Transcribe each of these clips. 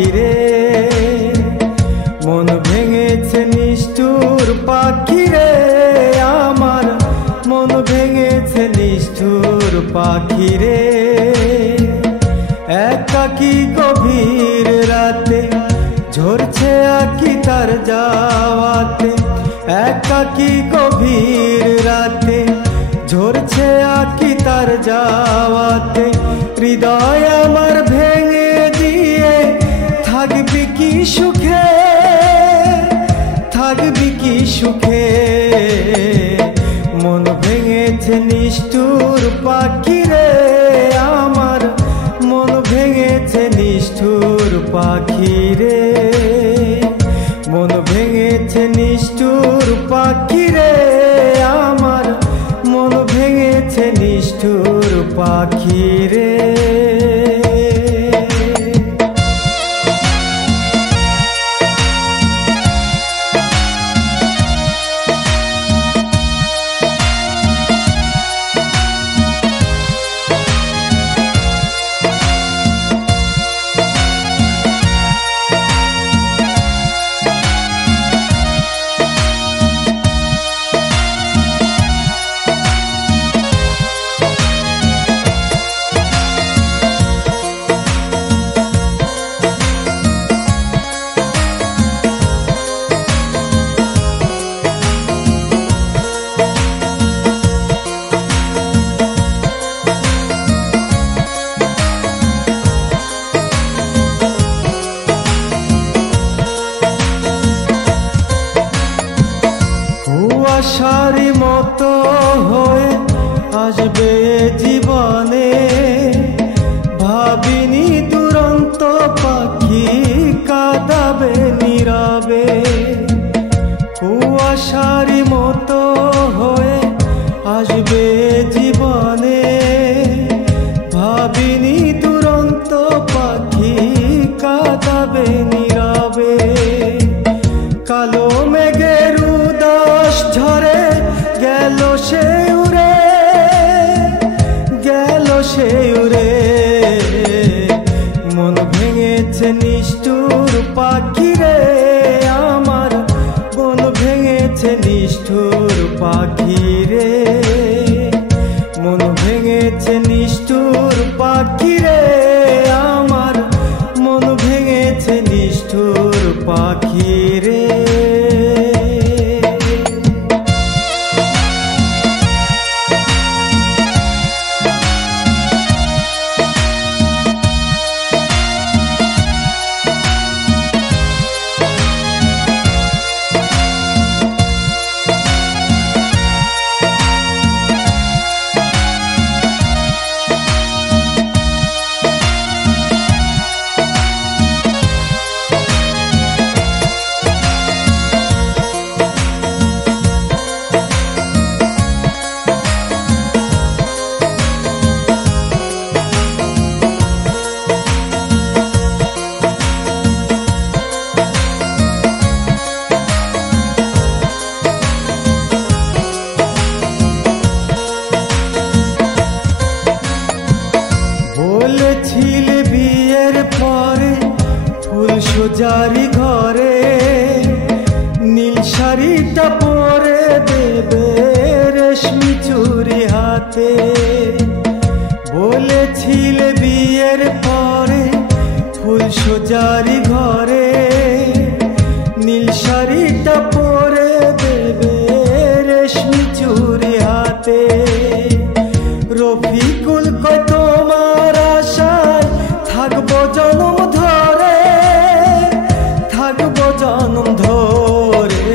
পাখিরে, মন ভেঙেছে নিষ্ঠুর পাখিরে, আমার মন ভেঙেছে নিষ্ঠুর পাখিরে। একাকী গভীর রাতে ঝরছে আঁখি তার যাওয়াতে, একাকী গভীর রাতে ঝরছে আঁখি তার যাওয়াতে। হৃদয় আমার ভেঙে দিয়ে থাকবি কি সুখে, থাকবি কি সুখে। মন ভেঙেছে নিষ্ঠুর পাখিরে, আমার মন ভেঙেছে নিষ্ঠুর পাখিরে, মন ভেঙেছে নিষ্ঠুর পাখিরে, আমার মন ভেঙেছে নিষ্ঠুর পাখিরে। কুয়াশার মতো হয়ে আসবে জীবনে, ভাবিনি দুরন্ত পাখি কাঁদাবে নীরবে। কুয়াশার মতো হয়ে আসবে জীবনে, ভাবিনি দুরন্ত পাখি কাঁদাবে নীরবে। কালো মেঘের উদাস ঝরে গেল সে উড়ে, গেল সে উড়ে। মন ভেঙেছে নিষ্ঠুর পাখিরে, আমার মন ভেঙেছে নিষ্ঠুর পাখিরে, মন ভেঙেছে নিষ্ঠুর পাখিরে, আমার মন ভেঙেছে নিষ্ঠুর পাখিরে। বলেছিলে বিয়ের পরে ফুল সোজারি ঘরে, নীল শাড়িটা পরে দেবে রেশমি চুড়ি হাতে। বলেছিলে বিয়ের পরে ফুল সোজারি ঘরে, নীল শাড়িটা পরে দেবে রেশমি চুড়ি হাতে। রফিকুল কয় তোমার আশায় থাকবো জনম ধরে, থাকবো জনম ধরে।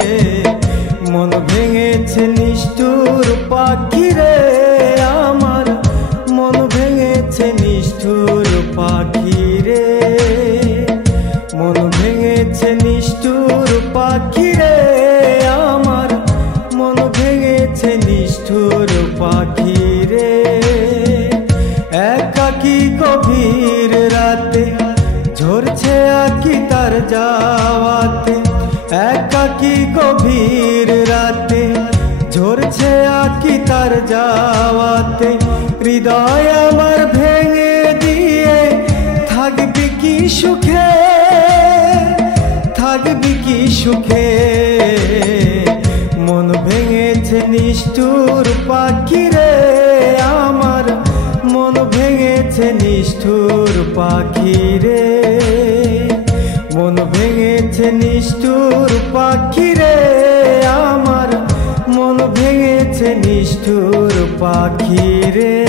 মন ভেঙেছে নিষ্ঠুর পাখিরে, আমার মন ভেঙেছে নিষ্ঠুর পাখিরে, মন ভেঙেছে নিষ্ঠুর পাখিরে, আমার মন ভেঙেছে নিষ্ঠুর পাখিরে। একাকী গভীর রাতে ঝরছে আঁখি তার যাওয়াতে, একাকী গভীর রাতে ঝরছে আঁখি তার যাওয়াতে। হৃদয় আমার ভেঙে দিয়ে থাকবি কি সুখে, থাকবি কি সুখে। মন ভেঙেছে নিষ্ঠুর পাখি রে আমার, মন ভেঙেছে নিষ্ঠুর পাখি রে, মন ভেঙেছে নিষ্ঠুর পাখি রে আমার, মন ভেঙেছে নিষ্ঠুর পাখি রে।